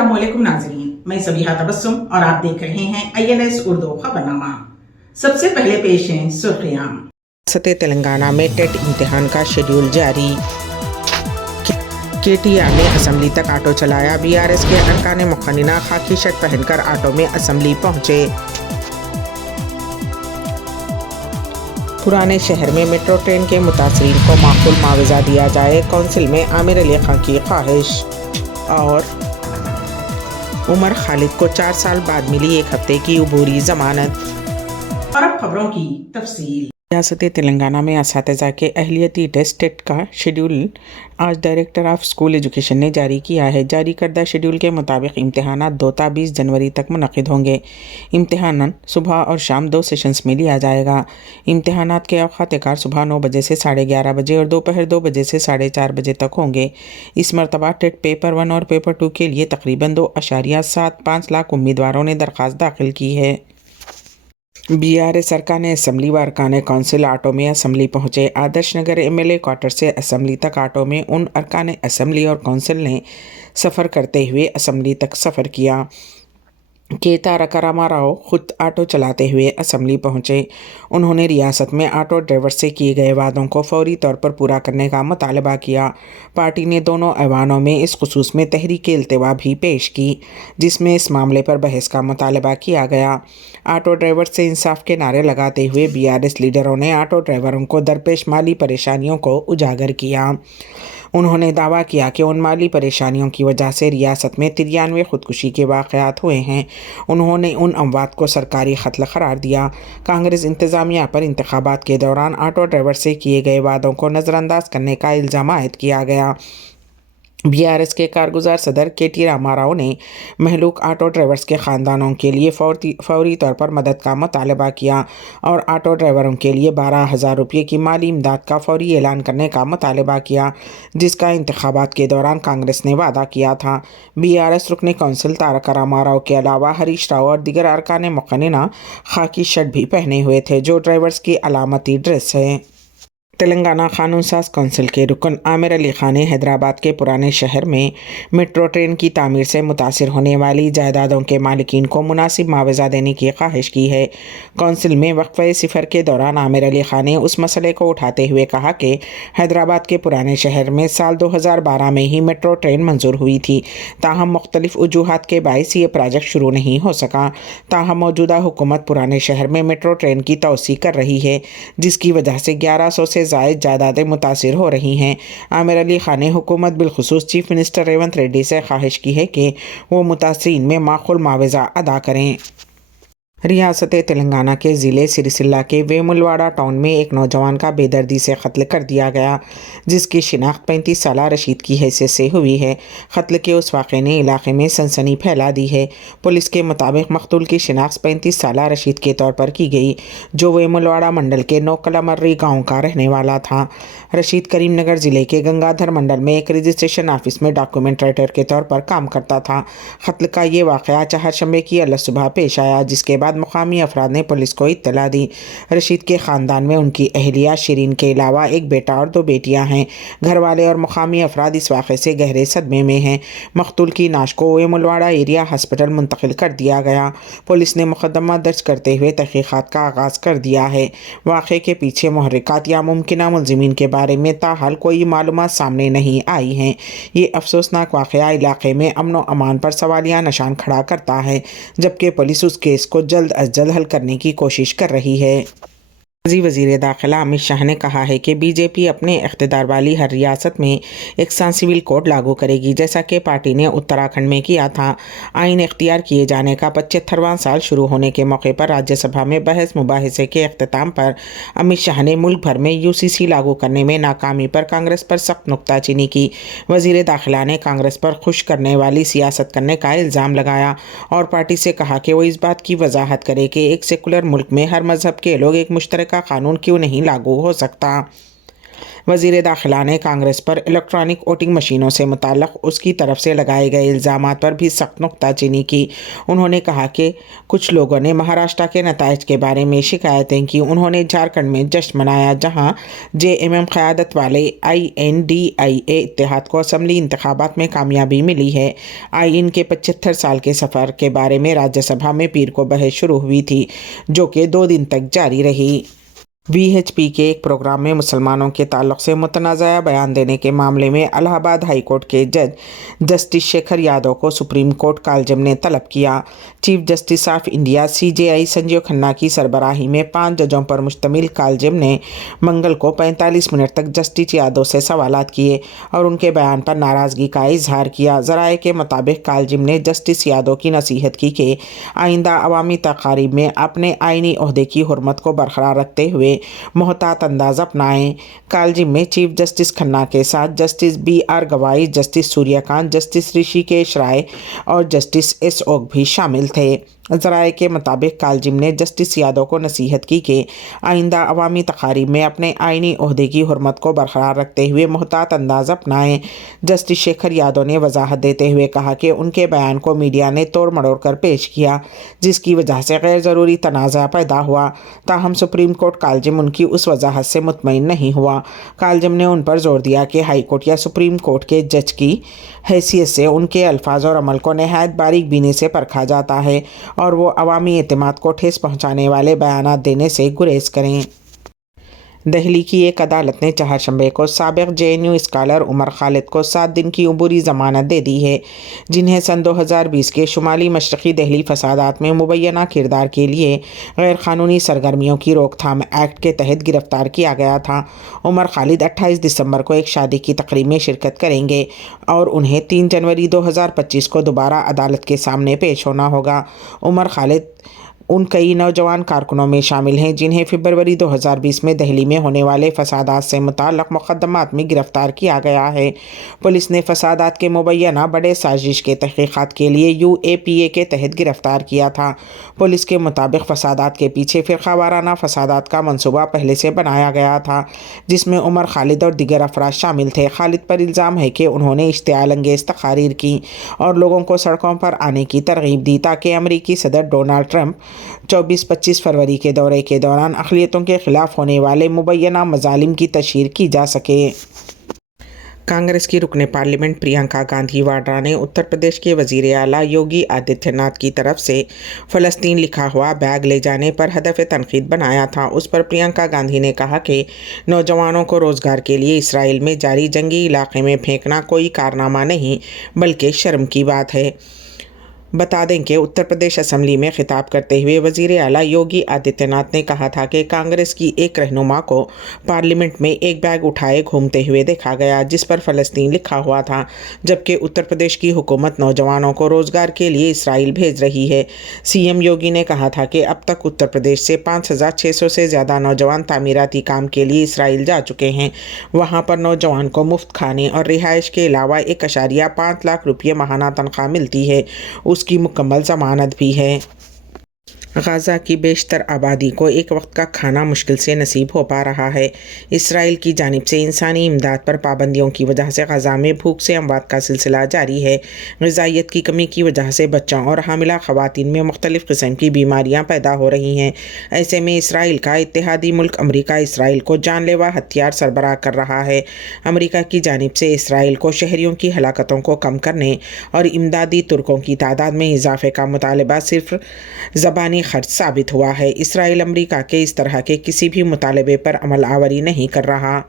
अस्सलामुअलैकुम नाज़रीन, मैं सबीहा तबस्सुम और आप देख रहे हैं INS उर्दू खबरनामा। सबसे पहले पेश हैं सुर्खियां। रियासत तेलंगाना में टेट इम्तिहान का शेड्यूल जारी। KTR ने असम्बली तक ऑटो चलाया। BRS के अरकान मुखन्निना खाकी शर्ट पहनकर ऑटो में असम्बली पहुंचे। पुराने शहर में मेट्रो ट्रेन के मुतासरीन को माकूल मुआवजा दिया जाए, कौंसिल में आमिर अली खान की ख्वाहिश। और उमर खालिद को 4 साल बाद मिली 1 हफ्ते की अबूरी जमानत। और अब खबरों की तफसील। रियासत तेलंगाना में असातिज़ा के अहलियती टेस्ट टेट का शेड्यूल आज डायरेक्टर ऑफ स्कूल एजुकेशन ने जारी किया है। जारी करदा शेड्यूल के मुताबिक इम्तिहानात 2 ता 20 जनवरी तक मुनक़िद होंगे। इम्तिहान सुबह और शाम 2 सेशंस में लिया जाएगा। इम्तिहानात के औक़ात कार सुबह 9 बजे से 11:30 बजे और दोपहर 2 बजे से 4:30 बजे तक होंगे। इस मरतबा टेट पेपर 1 और पेपर 2 के लिए तकरीबन 2.75 लाख उम्मीदवारों ने दरख्वास्त दाखिल की है। BRS अरकान असम्बली व अरकान कौंसिल ऑटो में असम्बली पहुंचे। आदर्श नगर MLA क्वार्टर से असम्बली तक ऑटो में उन अरकान असम्बली और कौंसिल ने सफ़र करते हुए असम्बली तक सफ़र किया। के तारक रामाराव खुद ऑटो चलाते हुए असम्बली पहुंचे। उन्होंने रियासत में ऑटो ड्राइवर से किए गए वादों को फौरी तौर पर पूरा करने का मुतालबा किया। पार्टी ने दोनों ऐवानों में इस खुसूस में तहरीक इल्तिवा भी पेश की, जिसमें इस मामले पर बहस का मुतालबा किया गया। ऑटो ड्राइवर से इंसाफ के नारे लगाते हुए BRS लीडरों ने ऑटो ड्राइवरों को दरपेश माली परेशानियों को उजागर किया। उन्होंने दावा किया कि उन माली परेशानियों की वजह से रियासत में 93 खुदकुशी के वाक़यात हुए हैं। उन्होंने उन अमवात को सरकारी क़त्ल करार दिया। कांग्रेस इंतज़ामिया पर इंतखाबात के दौरान ऑटो ड्राइवर से किए गए वादों को नज़रअंदाज करने का इल्ज़ाम आयद किया गया। BRS के कारगुजार सदर KT रामाराव ने महलूक ऑटो ड्राइवर्स के ख़ानदानों के लिए फौरी तौर पर मदद का मुतालबा किया और ऑटो ड्राइवरों के लिए 12,000 रुपये की माली इमदाद का फौरी ऐलान करने का मुतालबा किया, जिसका इंतखाबात के दौरान कांग्रेस ने वादा किया था। BRS रुकन कौंसिल तारक रामाराव के अलावा हरीश राव और दीगर अरकान मुक़न्निना खाकी शर्ट भी पहने हुए थे, जो ड्राइवर्स की अलामती ड्रेस है। तेलंगाना कानून साज कौंसिल के रुकन आमिर अली खान ने हैदराबाद के पुराने शहर में मेट्रो ट्रेन की तामीर से मुतासिर होने वाली जायदादों के मालिकीन को मुनासिब मुआवजा देने की ख्वाहिश की है। कौंसिल में वक्फ़े सिफर के दौरान आमिर अली खान ने उस मसले को उठाते हुए कहा कि हैदराबाद के पुराने शहर में साल 2012 में ही मेट्रो ट्रेन मंजूर हुई थी, ताहम मुख्तलिफ वजूहात के बायस ये प्रोजेक्ट शुरू नहीं हो सका। ताहम मौजूदा हुकूमत पुराने शहर में मेट्रो ट्रेन की तोसी कर रही है, जिसकी वजह से 1100 से ज़ायद जायदादें मुतासिर हो रही हैं। आमिर अली खान ने हुकूमत बिलखुसूस चीफ मिनिस्टर रेवंत रेड्डी से ख्वाहिश की है कि वो मुतासिरीन में माकूल मुआवजा अदा करें। रियासत तेलंगाना के ज़िले सिरिसिल्ला के वेमुलवाड़ा टाउन में एक नौजवान का बेदर्दी से कत्ल कर दिया गया, जिसकी शिनाख्त 35 साला रशीद की हैसियत से हुई है। कत्ल के उस वाक़े ने इलाके में सनसनी फैला दी है। पुलिस के मुताबिक मकतूल की शिनाख्त 35 साला रशीद के तौर पर की गई, जो वेमुलवाड़ा मंडल के नौकलामर्री गाँव का रहने वाला था। रशीद करीमनगर ज़िले के गंगाधर मंडल में एक रजिस्ट्रेशन ऑफिस में डॉक्यूमेंट राइटर के तौर पर काम करता था। कत्ल का ये वाक़या चहारशंबे की अलग सुबह पेश आया, जिसके बाद मुकामी अफराद ने पुलिस को इत्तला दी। रशीद के ख़ानदान में उनकी अहलिया शिरीन के अलावा एक बेटा और 2 बेटियां हैं। घर वाले और मुकामी अफराद इस वाक़े से गहरे सदमे में हैं। मकतूल की नाश को वेमुलवाड़ा एरिया हॉस्पिटल मुंतकिल कर दिया गया। पुलिस ने मुकदमा दर्ज करते हुए तहक़ीक़ात का आगाज़ कर दिया है। वाक़े के पीछे मुहर्रिकात या मुमकिना मुलज़िमीन के बारे में ताहाल कोई मालूमात सामने नहीं आई हैं। ये अफसोसनाक वाक़या इलाके में अमन व अमान पर सवालिया निशान खड़ा करता है, जबकि पुलिस उस केस को जल्द अज जल्द हल करने की कोशिश कर रही है। वज़ीर दाखिला अमित शाह ने कहा है कि BJP अपने इख्तिदार वाली हर रियासत में एक सा सिविल कोड लागू करेगी, जैसा कि पार्टी ने उत्तराखंड में किया था। आइन इख्तियार किए जाने का 75वां साल शुरू होने के मौके पर राज्यसभा में बहस मुबाहिसे के अख्तिताम पर अमित शाह ने मुल्क भर में UCC लागू करने में नाकामी पर कांग्रेस पर सख्त नुक्ताचीनी की। वज़ीर दाखिला ने कांग्रेस पर खुश करने वाली सियासत करने का इल्ज़ाम लगाया और पार्टी से कहा कि वो इस बात की वजाहत करे कि एक सेकुलर मुल्क में हर मजहब के लोग एक मुश्तरका कानून क्यों नहीं लागू हो सकता। वज़ीर दाखिला ने कांग्रेस पर इलेक्ट्रॉनिक वोटिंग मशीनों से मुताल्लिक़ उसकी तरफ से लगाए गए इल्ज़ामात पर भी सख्त नुक्ताचीनी की। उन्होंने कहा कि कुछ लोगों ने महाराष्ट्र के नताइज के बारे में शिकायतें की। उन्होंने झारखंड में जश्न मनाया जहां JMM क़यादत वाले INDIA इत्तेहाद को असम्बली इंतखाबात में कामयाबी मिली है। आईन के 75 साल के सफ़र के बारे में राज्यसभा में पीर को बहस शुरू हुई थी, जो कि 2 दिन तक जारी रही। VHP के एक प्रोग्राम में मुसलमानों के ताल्लुक़ से मुतनाज़ा बयान देने के मामले में इलाहाबाद हाई कोर्ट के जज जस्टिस शेखर यादव को सुप्रीम कोर्ट कालजम ने तलब किया। Chief justice of India CJI Sanjeev Khanna की सरबराही में 5 जजों पर मुश्तमिल कालजम ने मंगल को 45 मिनट तक जस्टिस यादव से सवालात किए और उनके बयान पर नाराज़गी का इजहार किया। ज़राए के मुताबिक कालजम ने जस्टिस यादव की नसीहत की कि आइंदा अवामी तकारीब में अपने आइनी ओहदे की हुर्मत को बरकरार रखते हुए मोहतात अंदाज अपनाएं। कालजिम में चीफ जस्टिस खन्ना के साथ जस्टिस BR गवाई, जस्टिस सूर्यकांत, जस्टिस ऋषिकेश राय और जस्टिस S ओक भी शामिल थे। ज़राए के मुताबिक कालजिम ने जस्टिस यादव को नसीहत की कि आइंदा अवामी तकारीब में अपने आइनी ओहदे की हुर्मत को बरकरार रखते हुए मोहतात अंदाज अपनाएं। जस्टिस शेखर यादव ने वजाहत देते हुए कहा कि उनके बयान को मीडिया ने तोड़ मड़ोड़ कर पेश किया, जिसकी वजह से गैर ज़रूरी तनाज़ा पैदा हुआ। ताहम सुप्रीम कोर्ट कालजिम उनकी उस वजाहत से मुतमईन नहीं हुआ। कालजिम ने उन पर जोर दिया कि हाई कोर्ट या सुप्रीम कोर्ट के जज की हैसियत से उनके अल्फाज और अमल को नहायत बारीक बीनी से परखा जाता है और वो अवामी एतमाद को ठेस पहुंचाने वाले बयानात देने से गुरेज करें। दिल्ली की एक अदालत ने चहारशंबे को साबिक JNU स्कॉलर उमर खालिद को 7 दिन की उबूरी ज़मानत दे दी है, जिन्हें सन 2020 के शुमाली मशरक़ी दिल्ली फसादात में मुबैना किरदार के लिए गैर क़ानूनी सरगर्मियों की रोकथाम एक्ट के तहत गिरफ़्तार किया गया था। उमर खालिद 28 दिसंबर को एक शादी की तकरीब में शिरकत करेंगे और उन्हें 3 जनवरी 2025 को दोबारा अदालत के सामने पेश होना होगा। उमर खालिद उन कई नौजवान कारकुनों में शामिल हैं जिन्हें फरवरी 2020 में दिल्ली में होने वाले फसादात से मुताल्लिक़ मुक़दमात में गिरफ़्तार किया गया है। पुलिस ने फसादात के मुबैना बड़े साजिश के तहक़ीक़ात के लिए UAPA के तहत गिरफ़्तार किया था। पुलिस के मुताबिक फसादात के पीछे फ़िरक़ावाराना फसादात का मनसूबा पहले से बनाया गया था, जिसमें उमर खालिद और दीगर अफराद शामिल थे। खालिद पर इल्ज़ाम है कि उन्होंने इश्तियाल अंगेज़ तकारीर की और लोगों को सड़कों पर आने की तरग़ीब दी ताकि अमरीकी सदर डोनाल्ड ट्रंप 24-25 फरवरी के दौरे के दौरान अक़लियतों के ख़िलाफ़ होने वाले मुबैना मज़ालिम की तशहीर की जा सके। कांग्रेस की रुकने पार्लियामेंट प्रियंका गांधी वाड्रा ने उत्तर प्रदेश के वज़ीर आला योगी आदित्यनाथ की तरफ से फ़लस्तीन लिखा हुआ बैग ले जाने पर हदफ तनकीद बनाया था। उस पर प्रियंका गांधी ने कहा कि नौजवानों को रोज़गार के लिए इसराइल में जारी जंगी इलाके में फेंकना कोई कारनामा नहीं बल्कि शर्म की बात है। बता दें कि उत्तर प्रदेश असम्बली में खिताब करते हुए वज़ीर आला योगी आदित्यनाथ ने कहा था कि कांग्रेस की एक रहनुमा को पार्लियामेंट में एक बैग उठाए घूमते हुए देखा गया जिस पर फ़लस्तीन लिखा हुआ था, जबकि उत्तर प्रदेश की हुकूमत नौजवानों को रोज़गार के लिए इसराइल भेज रही है। CM योगी ने कहा था कि अब तक उत्तर प्रदेश से 5,600 से ज़्यादा नौजवान तामीराती काम के लिए इसराइल जा चुके हैं। वहाँ पर नौजवान को मुफ्त खाने और रिहाइश के अलावा 1.5 लाख रुपये माहाना तनख्वाह मिलती है। उसकी मुकम्मल ज़मानत भी है। गाज़ा की बेशतर आबादी को एक वक्त का खाना मुश्किल से नसीब हो पा रहा है। इसराइल की जानिब से इंसानी इमदाद पर पाबंदियों की वजह से गाज़ा में भूख से अमवात का सिलसिला जारी है। ग़िज़ाइयत की कमी की वजह से बच्चों और हामिला ख़वातीन में मुख्तलिफ़ किस्म की बीमारियाँ पैदा हो रही हैं। ऐसे में इसराइल का इत्तेहादी मुल्क अमरीका इसराइल को जानलेवा हथियार सरबराह कर रहा है। अमरीका की जानिब से इसराइल को शहरियों की हलाकतों को कम करने और इमदादी तुर्कों की तादाद में इजाफे का मुतालबा सिर्फ ज़बानी खर्च साबित हुआ है। इसराइल अमरीका के इस तरह के किसी भी मुतालबे पर अमल आवरी नहीं कर रहा।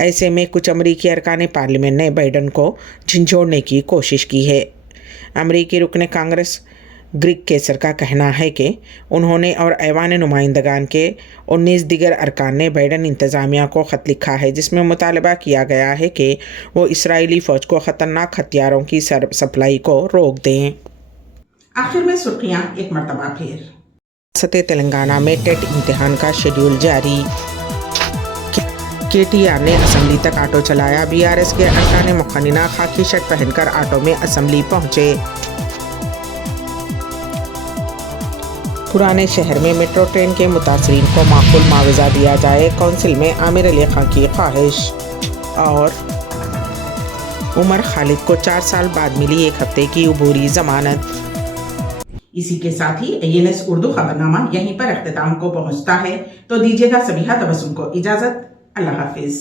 ऐसे में कुछ अमरीकी अरकान पार्लियामेंट ने बाइडन को झंझोड़ने की कोशिश की है। अमरीकी रुकने कांग्रेस ग्रिग केसर का कहना है कि उन्होंने और ऐवान नुमाइंदगान के 19 दिगर अरकान ने बाइडन इंतज़ामिया को ख़त लिखा है जिसमें मुतालबा किया गया है कि वो इसराइली फ़ौज को ख़तरनाक हथियारों की सप्लाई को रोक दें। आखिर में सुर्खियां एक मरतबा फिर। सतह तेलंगाना में टेट इम्तिहान का शेड्यूल जारी। KTR ने असम्बली तक ऑटो चलाया। BRS के अरकान मुखन्निना खाकी शर्ट पहनकर ऑटो में असम्बली पहुंचे। पुराने शहर में मेट्रो ट्रेन के मुतासरीन को माकूल मुआवजा दिया जाए, कौंसिल में आमिर अली खां की ख्वाहिश। और उमर खालिद को 4 साल बाद मिली 1 हफ्ते की अबूरी जमानत। इसी के साथ ही ANS उर्दू खबरनामा यहीं पर अख्तिताम को पहुंचता है। तो दीजिएगा सबीहा तबस्सुम को इजाजत। अल्लाह हाफिज।